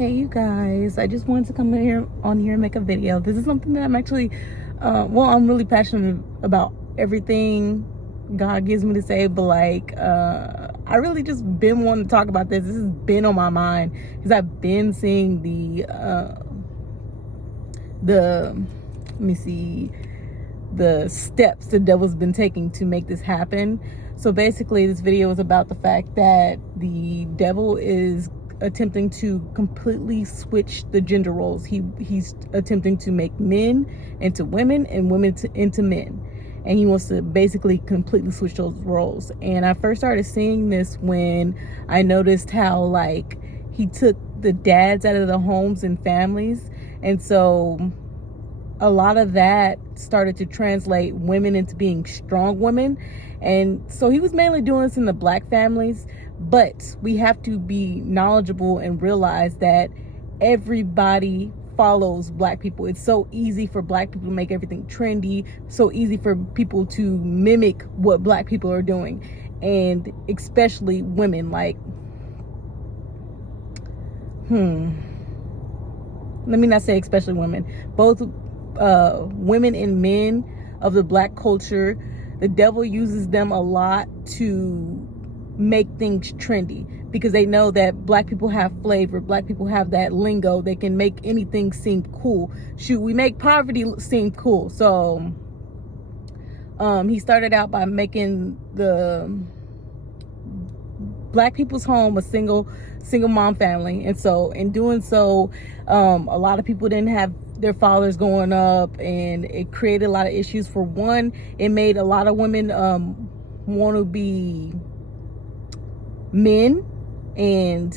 Hey you guys, I just wanted to come in here and make a video. This is something that I'm actually I'm really passionate about everything God gives me to say, but I really just been wanting to talk about this. This has been on my mind because I've been seeing the steps the devil's been taking to make this happen. So basically this video is about the fact that the devil is attempting to completely switch the gender roles. He's attempting to make men into women and women into men, and he wants to basically completely switch those roles. And I first started seeing this when I noticed how he took the dads out of the homes and families, and so a lot of that started to translate women into being strong women. And so he was mainly doing this in the black families, but we have to be knowledgeable and realize that everybody follows black people. It's so easy for black people to make everything trendy, so easy for people to mimic what black people are doing, and especially women. Let me not say especially women, both women and men of the black culture. The devil uses them a lot to make things trendy because they know that black people have flavor, black people have that lingo. They can make anything seem cool. Shoot, we make poverty seem cool. So he started out by making the black people's home a single mom family, and so in doing so, a lot of people didn't have their fathers growing up, and it created a lot of issues. For one, it made a lot of women want to be men, and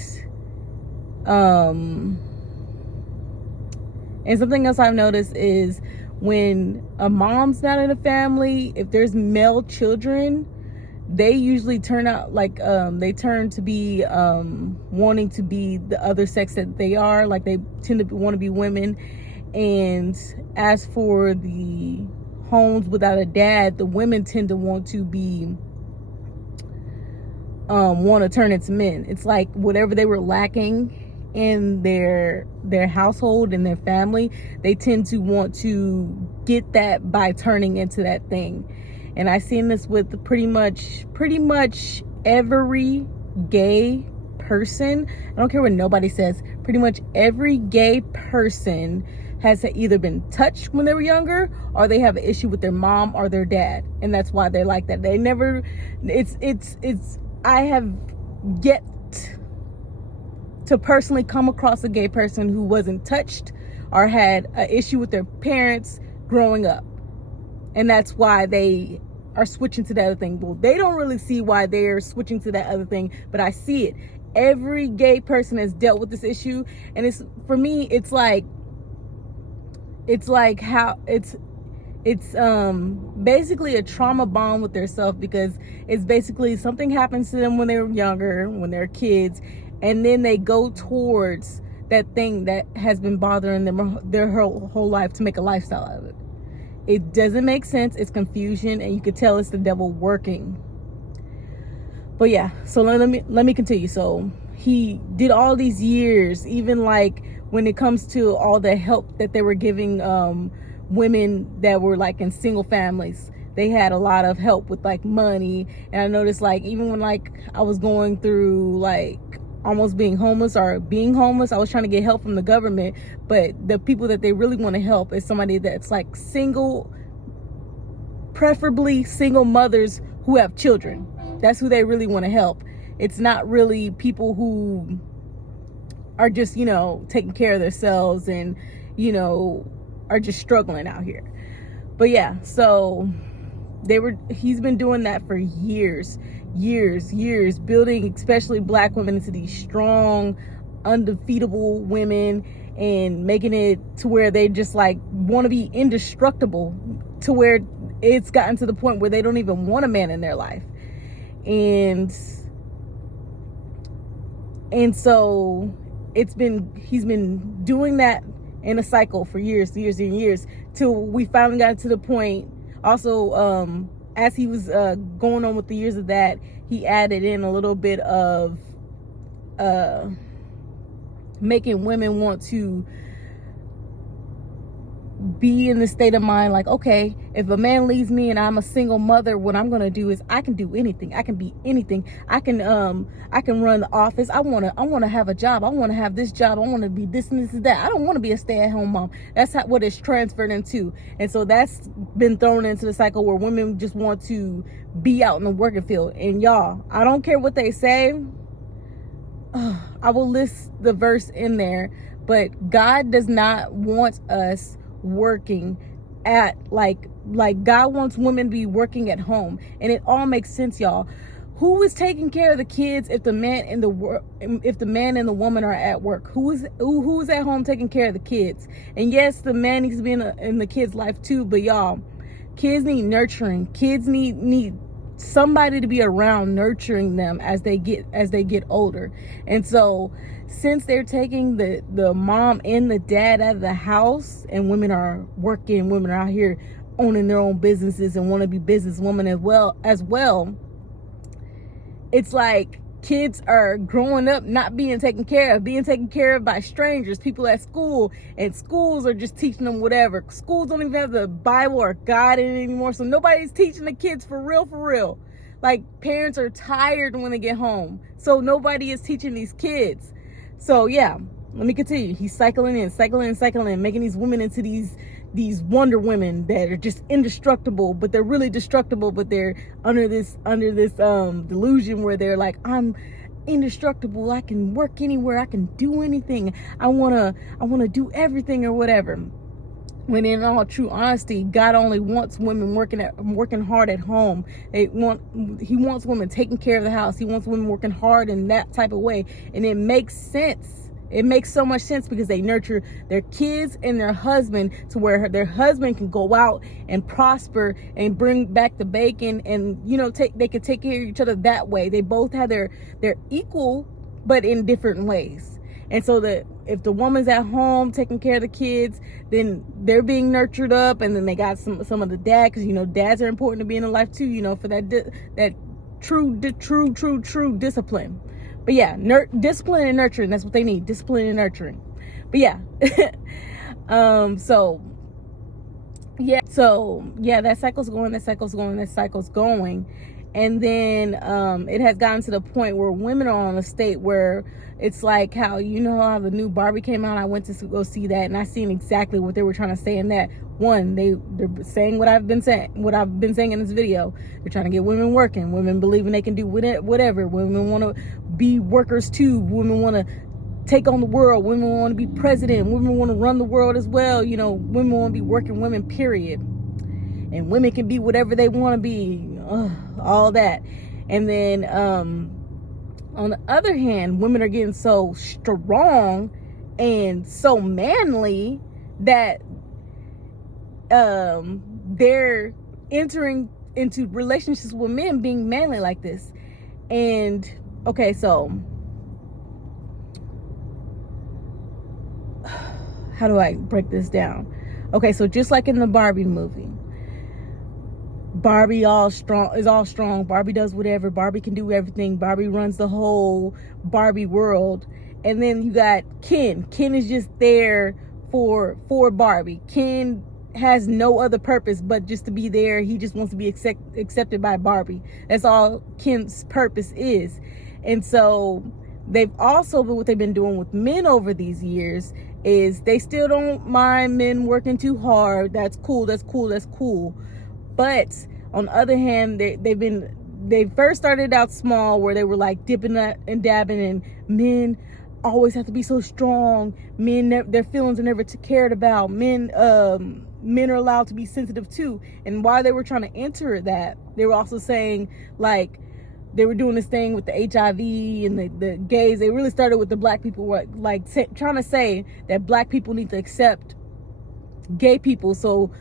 something else I've noticed is when a mom's not in a family, if there's male children, they usually turn out they turn to be wanting to be the other sex that they are. Like, they tend to want to be women. And as for the homes without a dad, the women tend to want to turn into men. It's like whatever they were lacking in their household and their family, they tend to want to get that by turning into that thing. And I've seen this with pretty much every gay person. I don't care what nobody says. Pretty much every gay person has either been touched when they were younger, or they have an issue with their mom or their dad, and that's why they're like that. They never. I have yet to personally come across a gay person who wasn't touched or had an issue with their parents growing up. And that's why they are switching to that other thing. Well, they don't really see why they're switching to that other thing, but I see it. Every gay person has dealt with this issue, and for me, it's basically a trauma bond with their self, because it's basically something happens to them when they were younger, when they're kids, and then they go towards that thing that has been bothering them their whole life to make a lifestyle out of it. It doesn't make sense. It's confusion, and you could tell it's the devil working. But yeah, so let me continue. So he did all these years, even when it comes to all the help that they were giving women that were in single families. They had a lot of help with money. And I noticed even when I was going through almost being homeless or being homeless, I was trying to get help from the government, but the people that they really want to help is somebody that's single, preferably single mothers who have children. That's who they really want to help. It's not really people who are just taking care of themselves and are just struggling out here. But yeah, so he's been doing that for years, building especially black women into these strong, undefeatable women, and making it to where they just want to be indestructible, to where it's gotten to the point where they don't even want a man in their life. And so he's been doing that in a cycle for years and years, till we finally got to the point. Also, as he was going on with the years of that, he added in a little bit of making women want to be in the state of mind like, okay, if a man leaves me and I'm a single mother, what I'm gonna do is I can do anything. I can be anything. I can run the office. I wanna have a job. I wanna have this job. I wanna be this and this and that. I don't wanna be a stay-at-home mom. That's what it's transferred into. And so that's been thrown into the cycle where women just want to be out in the working field. And y'all, I don't care what they say. I will list the verse in there, but God does not want us working at like God wants women to be working at home. And it all makes sense, y'all. Who is taking care of the kids if the man and the woman are at work? Who is at home taking care of the kids? And yes, the man needs to be in the kid's life too, but y'all, kids need nurturing. Kids need somebody to be around nurturing them as they get older. And so since they're taking the mom and the dad out of the house, and women are working, women are out here owning their own businesses and want to be businesswomen as well, it's like kids are growing up not being taken care of by strangers, people at school, and schools are just teaching them whatever. Schools don't even have the Bible or God in it anymore, so nobody's teaching the kids for real. Like, parents are tired when they get home, so nobody is teaching these kids. So yeah, let me continue. He's cycling, making these women into these Wonder Women that are just indestructible, but they're really destructible. But they're under this delusion where they're like, I'm indestructible. I can work anywhere. I can do anything. I wanna do everything or whatever. When in all true honesty, God only wants women working hard at home. He wants women taking care of the house. He wants women working hard in that type of way. And it makes sense. It makes so much sense because they nurture their kids and their husband to where their husband can go out and prosper and bring back the bacon, and they can take care of each other that way. They both have their equal, but in different ways. And so that if the woman's at home taking care of the kids, then they're being nurtured up, and then they got some of the dad, because dads are important to be in the life too, for that true discipline. But yeah, discipline and nurturing, that's what they need, discipline and nurturing. But yeah, so that cycle's going. And then it has gotten to the point where women are on a state where it's like how how the new Barbie came out. I went to go see that, and I seen exactly what they were trying to say in that. One, they're saying what I've been saying in this video. They're trying to get women working, women believing they can do whatever. Women want to be workers too. Women want to take on the world. Women want to be president. Women want to run the world as well. Women want to be working women, period. And women can be whatever they want to be. All that. And then on the other hand, women are getting so strong and so manly that they're entering into relationships with men being manly like this. And okay, so how do I break this down? Okay, so just like in the Barbie movie, Barbie is all strong. Barbie does whatever. Barbie can do everything. Barbie runs the whole Barbie world. And then you got Ken. Ken is just there for Barbie. Ken has no other purpose but just to be there. He just wants to be accepted by Barbie. That's all Ken's purpose is. And so what they've been doing with men over these years is they still don't mind men working too hard. That's cool. But on the other hand, they first started out small, where they were like dipping and dabbing, and men always have to be so strong. Men, their feelings are never cared about. Men are allowed to be sensitive too. And while they were trying to enter that, they were also saying, like, they were doing this thing with the HIV and the gays. They really started with the black people, trying to say that black people need to accept gay people so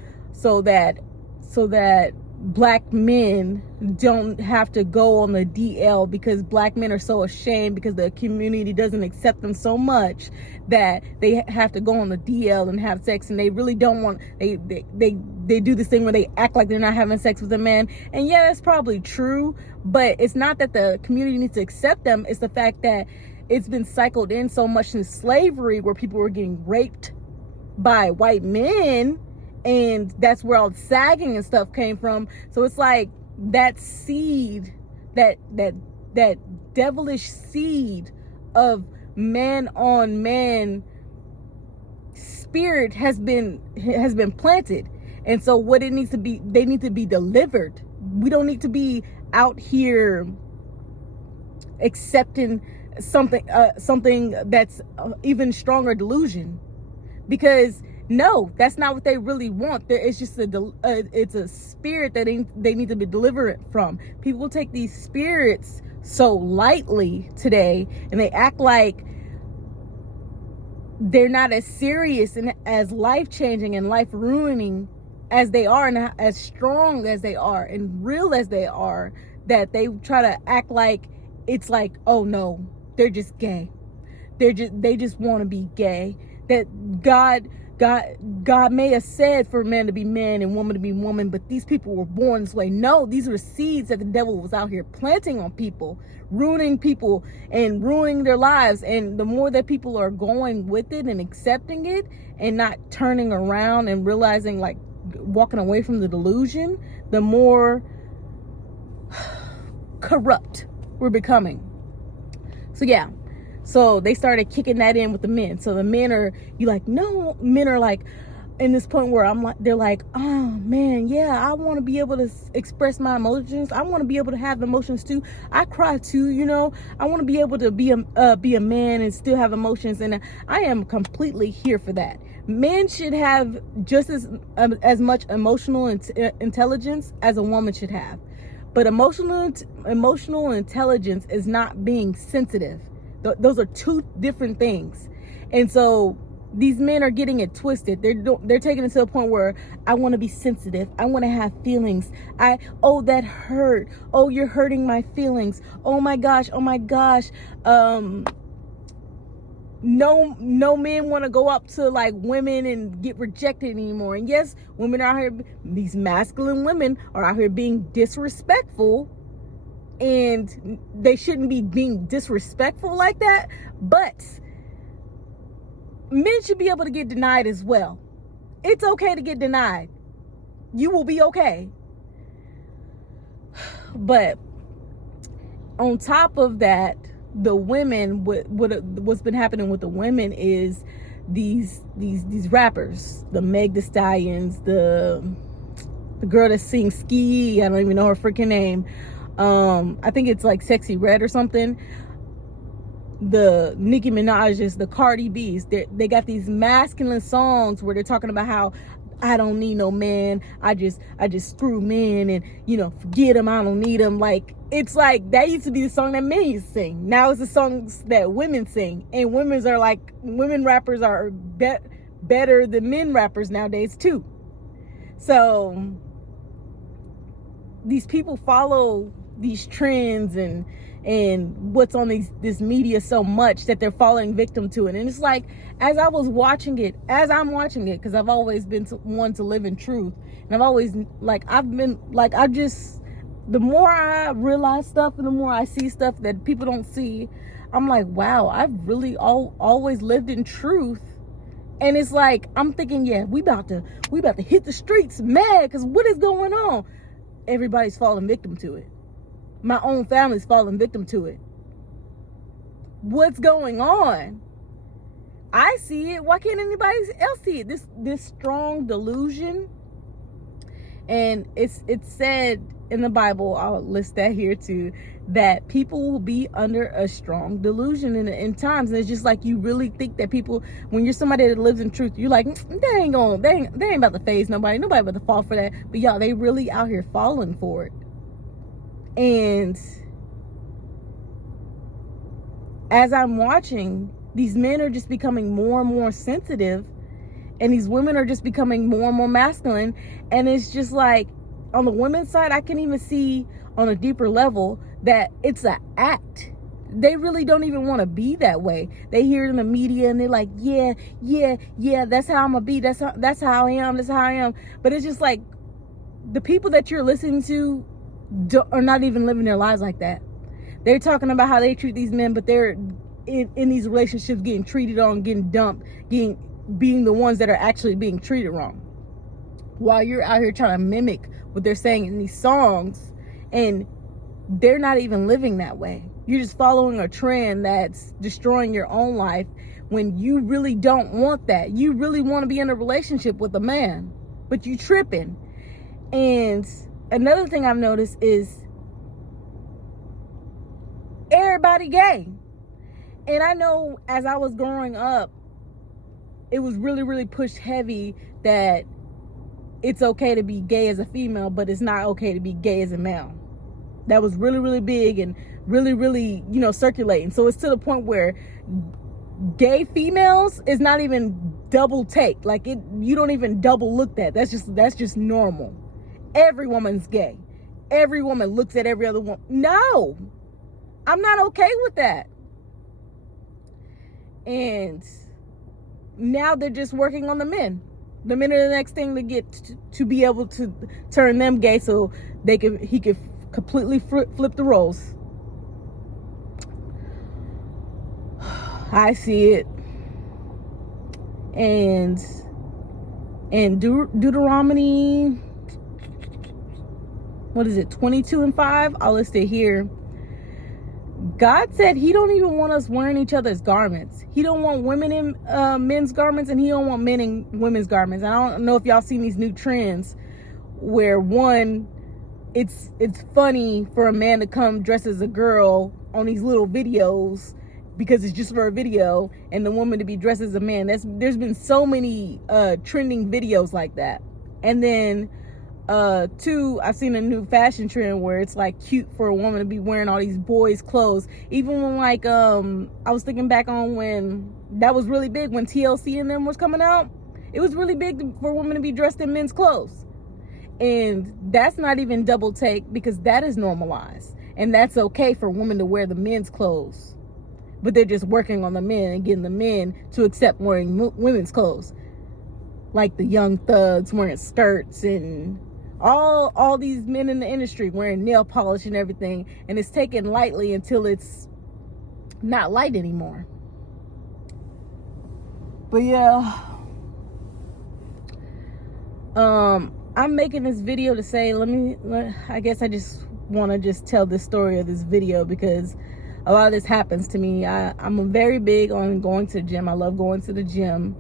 that black men don't have to go on the DL, because black men are so ashamed because the community doesn't accept them so much that they have to go on the DL and have sex. And they really don't want, they do this thing where they act like they're not having sex with a man. And yeah, that's probably true, but it's not that the community needs to accept them. It's the fact that it's been cycled in so much in slavery where people were getting raped by white men, and that's where all the sagging and stuff came from. So it's like that seed, that devilish seed of man on man spirit has been planted. And so what it needs to be, they need to be delivered. We don't need to be out here accepting something that's even stronger delusion, because no, that's not what they really want. It's just it's a spirit that they need to be delivered from. People take these spirits so lightly today, and they act like they're not as serious and as life-changing and life-ruining as they are, and as strong as they are and real as they are, that they try to act like it's like, oh no, they're just gay. They just want to be gay. That God may have said for man to be man and woman to be woman, but these people were born this way. No, these were seeds that the devil was out here planting on people, ruining people and ruining their lives. And the more that people are going with it and accepting it and not turning around and realizing, like, walking away from the delusion, the more corrupt we're becoming. So yeah, so they started kicking that in with the men. So the men are, men are like in this point where they're like, oh man, yeah, I want to be able to express my emotions. I want to be able to have emotions too. I cry too, I want to be able to be a man and still have emotions. And I am completely here for that. Men should have just as much emotional intelligence as a woman should have. But emotional intelligence is not being sensitive. Those are two different things. And so these men are getting it twisted. They're taking it to a point where I want to be sensitive. I want to have feelings. Oh, that hurt. Oh, you're hurting my feelings. Oh my gosh. No men want to go up to like women and get rejected anymore. And yes, women are out here, these masculine women are out here being disrespectful, and they shouldn't be being disrespectful like that. But men should be able to get denied as well. It's okay to get denied. You will be okay. But on top of that, the women, what's been happening with the women is these rappers, the Meg Thee Stallions, the girl that sings Ski, I don't even know her freaking name. I think it's like Sexy Red or something. The Nicki Minaj's, the Cardi B's, they got these masculine songs where they're talking about how I don't need no man. I just screw men and, forget them. I don't need them. Like, it's like that used to be the song that men used to sing. Now it's the songs that women sing. And women rappers are better than men rappers nowadays too. So these people follow these trends and what's on this media so much that they're falling victim to it. And it's like, as I'm watching it, because I've always been one to live in truth, and I've always the more I realize stuff and the more I see stuff that people don't see, I'm like, wow, I've really always lived in truth. And it's like, I'm thinking, yeah, we about to hit the streets mad because what is going on? Everybody's falling victim to it. My own family's falling victim to it. What's going on? I see it. Why can't anybody else see it? This strong delusion. And it's said in the Bible, I'll list that here too, that people will be under a strong delusion in times. And it's just like, you really think that people, when you're somebody that lives in truth, you're like, they ain't about to phase nobody about to fall for that. But y'all, they really out here falling for it. And as I'm watching, these men are just becoming more and more sensitive, and these women are just becoming more and more masculine. And it's just like, on the women's side, I can even see on a deeper level that it's an act. They really don't even want to be that way. They hear it in the media and they're like, yeah, that's how I'm gonna be. That's how I am. But it's just like, the people that you're listening to are not even living their lives like that. They're talking about how they treat these men, but they're in these relationships getting treated on, getting dumped, being the ones that are actually being treated wrong, while you're out here trying to mimic what they're saying in these songs, and they're not even living that way. You're just following a trend that's destroying your own life when you really don't want that. You really want to be in a relationship with a man, but you tripping. And another thing I've noticed is everybody gay. And I know as I was growing up, it was really, really pushed heavy that it's okay to be gay as a female, but it's not okay to be gay as a male. That was really, really big and really, really, circulating. So it's to the point where gay females is not even double take. Like you don't even double look that. That's just normal. Every woman's gay. Every woman looks at every other woman. No, I'm not okay with that. And now they're just working on the men. The men are the next thing to get to be able to turn them gay, so he could completely flip the roles. I see it. And Deuteronomy, what is it, 22:5? I'll list it here. God said he don't even want us wearing each other's garments. He don't want women in men's garments, and he don't want men in women's garments. And I don't know if y'all seen these new trends where it's funny for a man to come dressed as a girl on these little videos because it's just for a video, and the woman to be dressed as a man. There's been so many trending videos like that. And then two, I've seen a new fashion trend where it's like cute for a woman to be wearing all these boys' clothes. Even when I was thinking back on when that was really big, when TLC and them was coming out, it was really big for women to be dressed in men's clothes. And that's not even double take, because that is normalized, and that's okay for women to wear the men's clothes. But they're just working on the men and getting the men to accept wearing women's clothes, like the Young Thugs wearing skirts and all these men in the industry wearing nail polish and everything, and it's taken lightly until it's not light anymore. But yeah, I'm making this video to say, I guess I just want to just tell the story of this video, because a lot of this happens to me. I'm very big on going to the gym. I love going to the gym.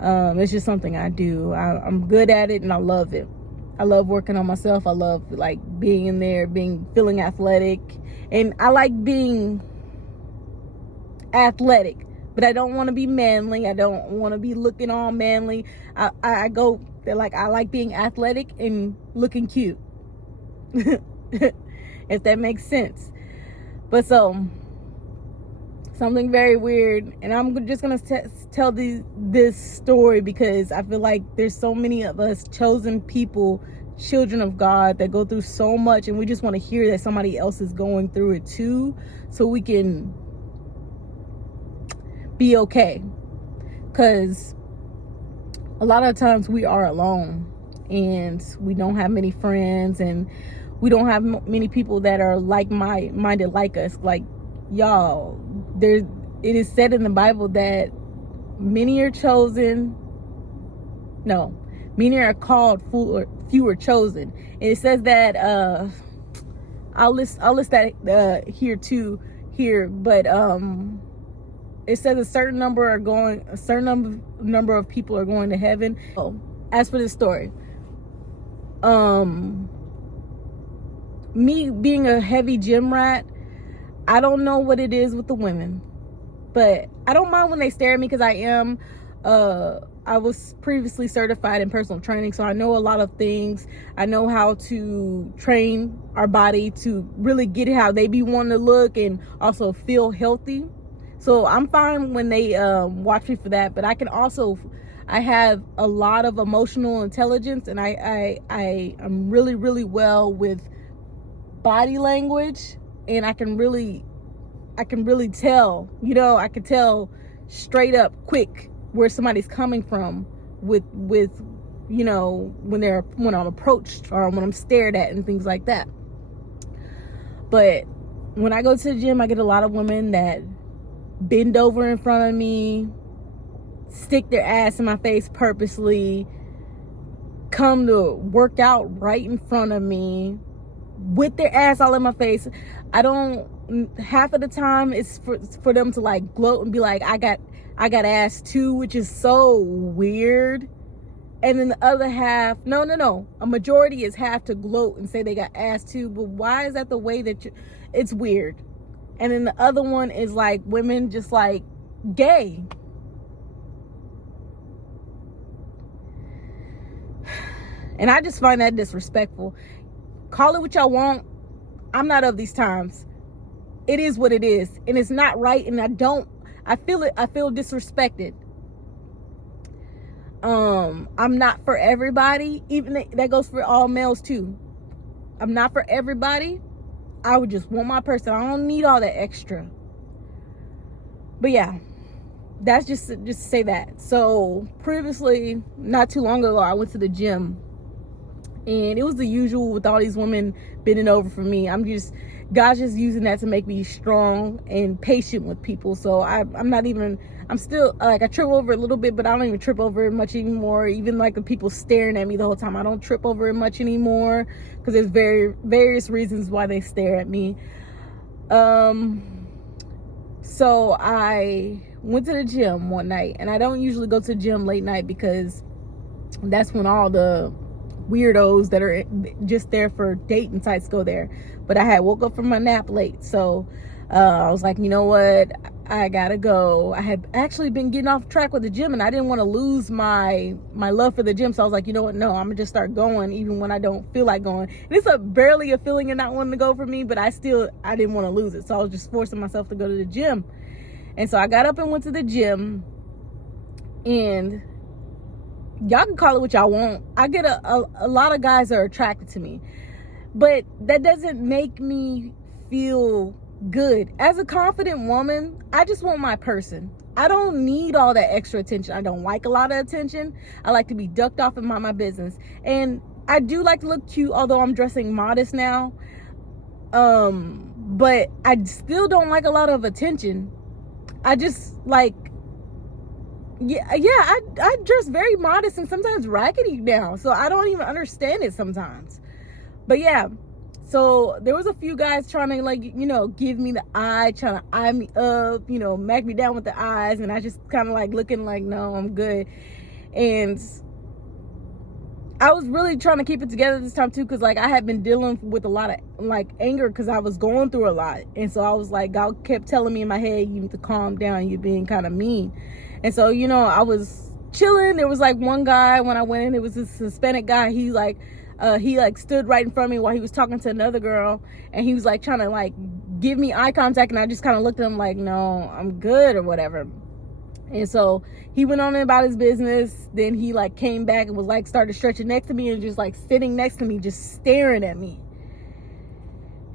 It's just something I do. I'm good at it, and I love it. I love working on myself. I love being in there, feeling athletic, and I like being athletic, but I don't want to be manly. I don't want to be looking all manly. I like being athletic and looking cute, if that makes sense. But something very weird, and I'm just gonna tell this story because I feel like there's so many of us chosen people, children of God, that go through so much, and we just want to hear that somebody else is going through it too, so we can be okay. Because a lot of times we are alone, and we don't have many friends, and we don't have many people that are like-minded like us. Like, y'all, it is said in the Bible that many are called, few are chosen. And it says that I'll list that here, but it says a certain number of people are going to heaven. Oh, as for this story, me being a heavy gym rat, I don't know what it is with the women, but I don't mind when they stare at me, because I was previously certified in personal training, so I know a lot of things. I know how to train our body to really get how they be wanting to look and also feel healthy. So I'm fine when they watch me for that, but I have a lot of emotional intelligence, and I'm really, really well with body language, and I can really tell, I can tell straight up quick where somebody's coming from with when I'm approached or when I'm stared at and things like that. But when I go to the gym, I get a lot of women that bend over in front of me, stick their ass in my face purposely, come to work out right in front of me with their ass all in my face. I don't, half of the time it's for them to like gloat and be like, I got ass too, which is so weird. And then the other half, no, a majority is half to gloat and say they got ass too. But why is that the way that it's weird? And then the other one is like women just like gay. And I just find that disrespectful. Call it what y'all want. I'm not of these times. It is what it is. And it's not right. And I feel it. I feel disrespected. I'm not for everybody. Even that goes for all males too. I'm not for everybody. I would just want my person. I don't need all that extra. But yeah, that's just to say that. So previously, not too long ago, I went to the gym. And it was the usual with all these women bending over for me. God's just using that to make me strong and patient with people. So I'm still, like, I trip over a little bit, but I don't even trip over it much anymore. Even like the people staring at me the whole time, I don't trip over it much anymore because there's various reasons why they stare at me. So I went to the gym one night, and I don't usually go to the gym late night because that's when all the weirdos that are just there for dating sites go there. But I had woke up from my nap late, so I was like, you know what, I gotta go. I had actually been getting off track with the gym, and I didn't want to lose my love for the gym. So I was like, you know what, no, I'm gonna just start going even when I don't feel like going. And it's barely a feeling of not wanting to go for me, but I didn't want to lose it. So I was just forcing myself to go to the gym. And so I got up and went to the gym, and y'all can call it what y'all want. I get a lot of guys are attracted to me, but that doesn't make me feel good. As a confident woman, I just want my person. I don't need all that extra attention. I don't like a lot of attention. I like to be ducked off and mind my business. And I do like to look cute, although I'm dressing modest now. But I still don't like a lot of attention. I just like, I dress very modest and sometimes raggedy now, so I don't even understand it sometimes. But yeah, so there was a few guys trying to, like, you know, give me the eye, trying to eye me up, you know, mag me down with the eyes, and I just kind of like looking like, no, I'm good. And I was really trying to keep it together this time too, because like I had been dealing with a lot of like anger because I was going through a lot. And so I was like, God kept telling me in my head, you need to calm down, you're being kind of mean. And so, you know, I was chilling. There was like one guy when I went in, it was this Hispanic guy. He stood right in front of me while he was talking to another girl, and he was like trying to like give me eye contact, and I just kind of looked at him like, no, I'm good or whatever. And so he went on about his business. Then he like came back and was like started stretching next to me and just like sitting next to me, just staring at me.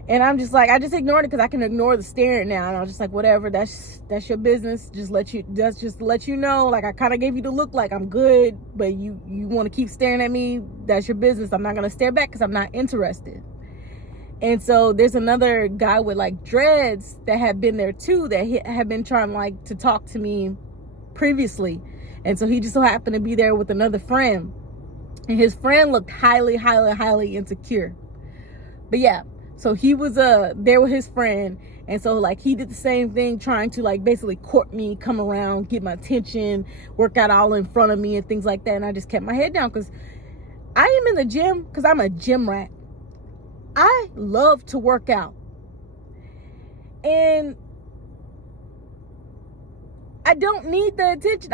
And I'm just like, I just ignored it because I can ignore the staring now. And I was just like, whatever, that's your business. Just let you know, like I kind of gave you the look like I'm good, but you want to keep staring at me, that's your business. I'm not going to stare back because I'm not interested. And so there's another guy with like dreads that had been there too, that had been trying like to talk to me previously. And so he just so happened to be there with another friend. And his friend looked highly, highly, highly insecure. But yeah. So he was there with his friend, and so like he did the same thing, trying to like basically court me, come around, get my attention, work out all in front of me and things like that. And I just kept my head down because I am in the gym because I'm a gym rat. I love to work out, and I don't need the attention.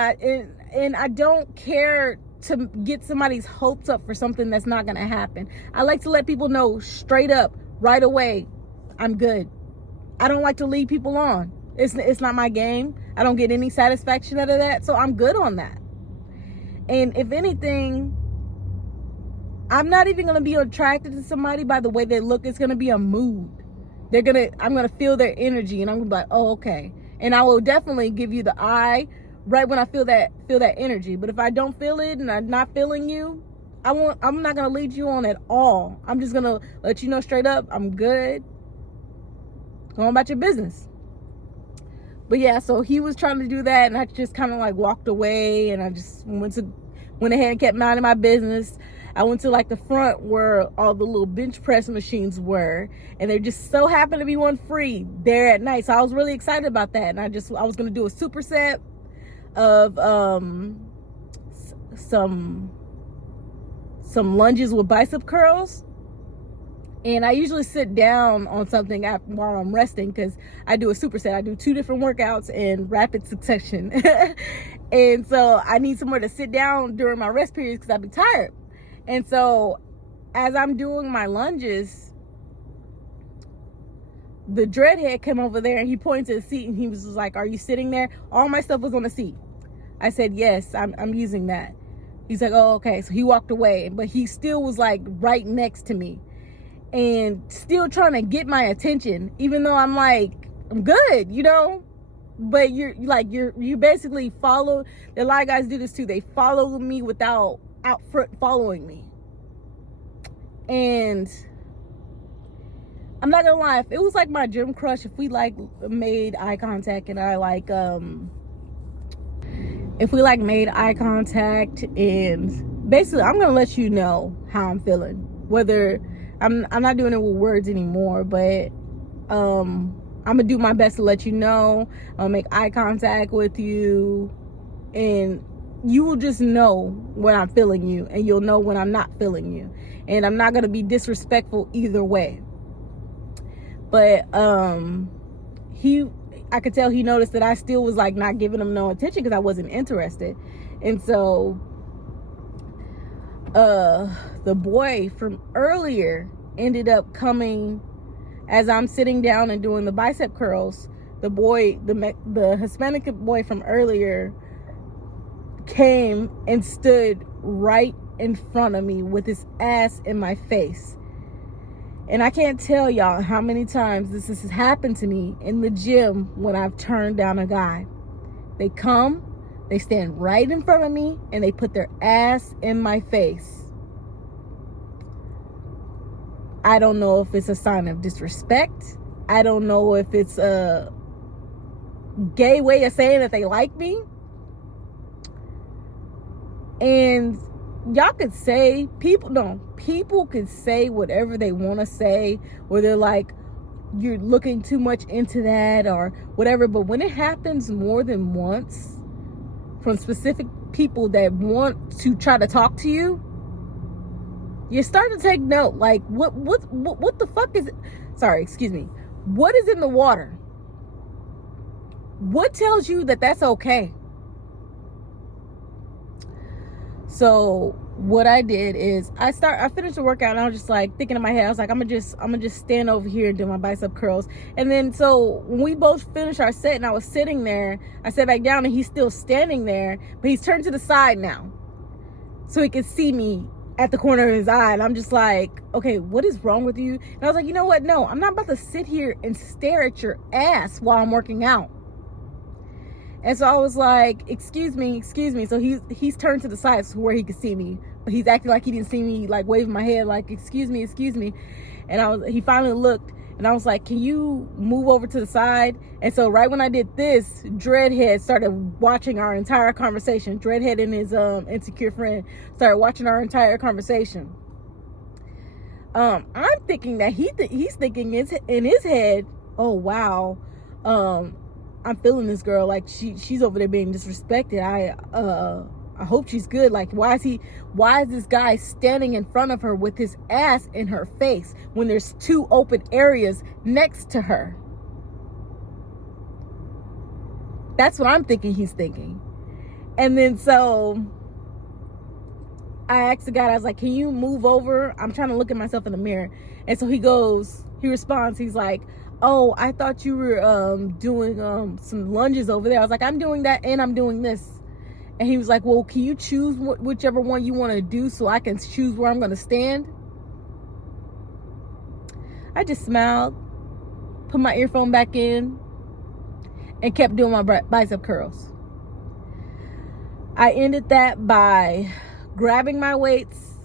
And I don't care to get somebody's hopes up for something that's not gonna happen. I like to let people know straight up, right away, I'm good. I don't like to lead people on. It's not my game. I don't get any satisfaction out of that, so I'm good on that. And if anything, I'm not even gonna be attracted to somebody by the way they look. It's gonna be a mood. I'm gonna feel their energy, and I'm gonna be like, oh, okay. And I will definitely give you the eye right when I feel that energy. But if I don't feel it and I'm not feeling you, I'm not gonna lead you on at all. I'm just gonna let you know straight up, I'm good. Go on about your business. But yeah, so he was trying to do that, and I just kind of like walked away, and I just went ahead and kept minding my business. I went to like the front where all the little bench press machines were, and there just so happened to be one free there at night. So I was really excited about that, and I was gonna do a superset of some lunges with bicep curls. And I usually sit down on something while I'm resting, because I do a superset. I do 2 different workouts in rapid succession. And so I need somewhere to sit down during my rest periods because I'd be tired. And so as I'm doing my lunges, the dreadhead came over there and he pointed to the seat, and he was like, "Are you sitting there?" All my stuff was on the seat. I said, "Yes, I'm using that." He's like, "Oh, okay." So he walked away, but he still was like right next to me and still trying to get my attention, even though I'm like, I'm good, you know. But you basically follow. A lot of guys do this too. They follow me without out front following me. And I'm not gonna lie, if it was like my gym crush, if we like made eye contact, and I like if we like made eye contact, and basically I'm gonna let you know how I'm feeling, whether I'm not doing it with words anymore, but I'm gonna do my best to let you know. I'll make eye contact with you, and you will just know when I'm feeling you, and you'll know when I'm not feeling you. And I'm not gonna be disrespectful either way. But I could tell he noticed that I still was like not giving him no attention because I wasn't interested. And so the boy from earlier ended up coming as I'm sitting down and doing the bicep curls. The Hispanic boy from earlier came and stood right in front of me with his ass in my face. And I can't tell y'all how many times this has happened to me in the gym when I've turned down a guy. They come, they stand right in front of me, and they put their ass in my face. I don't know if it's a sign of disrespect. I don't know if it's a gay way of saying that they like me. And y'all could say, people could say whatever they want to say, where they're like, you're looking too much into that or whatever. But when it happens more than once from specific people that want to try to talk to you, you start to take note. Like, what the fuck is it? Sorry, excuse me. What is in the water? What tells you that that's okay? So what I did is I finished the workout, and I was just like thinking in my head, I was like, I'm gonna just stand over here and do my bicep curls. And then so when we both finished our set and I was sitting there, I sat back down and he's still standing there, but he's turned to the side now so he can see me at the corner of his eye. And I'm just like, okay, what is wrong with you? And I was like, you know what? No, I'm not about to sit here and stare at your ass while I'm working out. And so I was like, excuse me. So he's turned to the side where he could see me, but he's acting like he didn't see me, like waving my head like, excuse me. And he finally looked, and I was like, can you move over to the side? And so right when I did this, Dreadhead started watching our entire conversation. Dreadhead and his insecure friend started watching our entire conversation. I'm thinking that he's thinking in his head, oh wow, I'm feeling this girl, like she's over there being disrespected. I hope she's good. Like, why is this guy standing in front of her with his ass in her face when there's 2 open areas next to her? That's what I'm thinking he's thinking. And then so I asked the guy, I was like, can you move over? I'm trying to look at myself in the mirror. And so he responds, he's like, oh, I thought you were doing some lunges over there. I was like, I'm doing that and I'm doing this. And he was like, well, can you choose whichever one you want to do so I can choose where I'm going to stand? I just smiled, put my earphone back in, and kept doing my bicep curls. I ended that by grabbing my weights,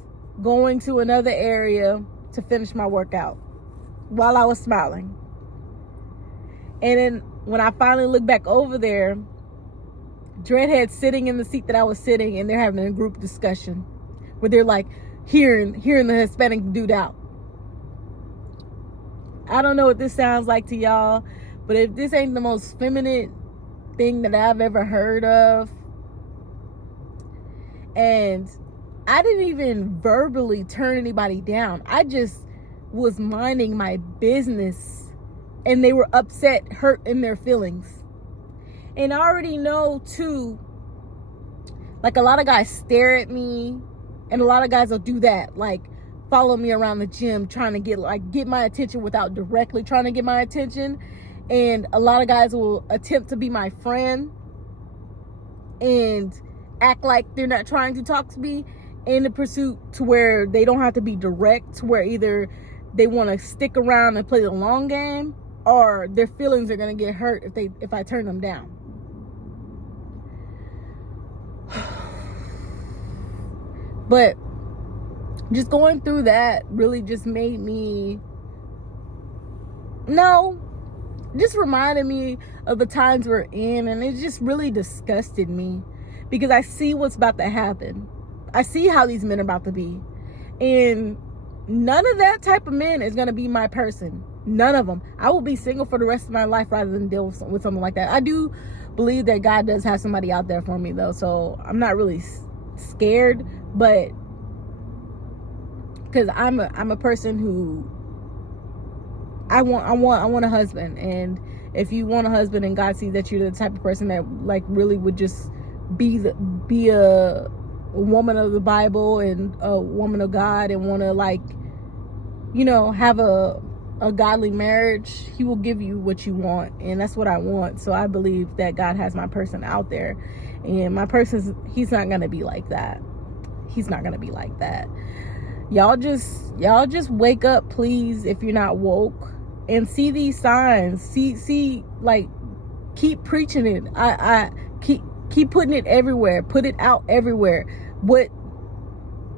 going to another area to finish my workout while I was smiling. And then when I finally look back over there, Dreadhead's sitting in the seat that I was sitting, and they're having a group discussion where they're like hearing the Hispanic dude out. I don't know what this sounds like to y'all, but if this ain't the most feminine thing that I've ever heard of, and I didn't even verbally turn anybody down. I just was minding my business, and they were upset, hurt in their feelings. And I already know too, like, a lot of guys stare at me, and a lot of guys will do that, like follow me around the gym trying to get my attention without directly trying to get my attention. And a lot of guys will attempt to be my friend and act like they're not trying to talk to me in the pursuit to where they don't have to be direct, to where either they want to stick around and play the long game, or their feelings are going to get hurt if I turn them down. But just going through that really just made me, just reminded me of the times we're in, and it just really disgusted me, because I see what's about to happen. I see how these men are about to be, and none of that type of men is going to be my person. None of them. I will be single for the rest of my life rather than deal with something like that. I do believe that God does have somebody out there for me, though, so I'm not really scared. But because I'm a person who I want a husband, and if you want a husband and God sees that you're the type of person that like really would just be a woman of the Bible and a woman of God, and want to, like, have a godly marriage, he will give you what you want, and that's what I want. So I believe that God has my person out there, and my person, he's not gonna be like that. He's not gonna be like that. Y'all just wake up, please, if you're not woke, and see these signs. See, like, keep preaching it. I keep putting it everywhere. Put it out everywhere. What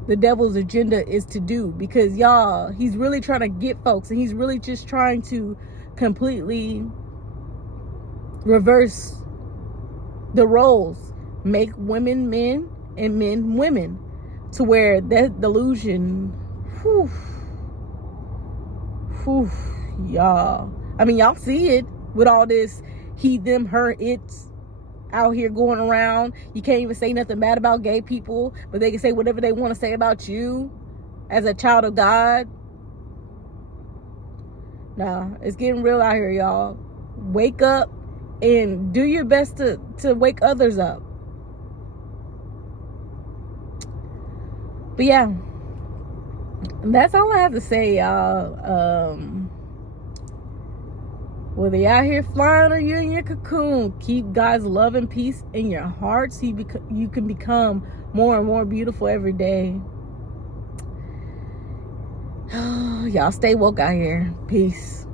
the devil's agenda is to do, because y'all, he's really trying to get folks, and he's really just trying to completely reverse the roles, make women men and men women, to where that delusion, y'all, I mean, y'all see it with all this he, them, her, it's out here going around. You can't even say nothing bad about gay people, but they can say whatever they want to say about you as a child of God. Nah, it's getting real out here, y'all. Wake up and do your best to wake others up. But yeah, that's all I have to say, y'all. Whether you're out here flying or you're in your cocoon, keep God's love and peace in your heart, so you can become more and more beautiful every day. Y'all stay woke out here. Peace.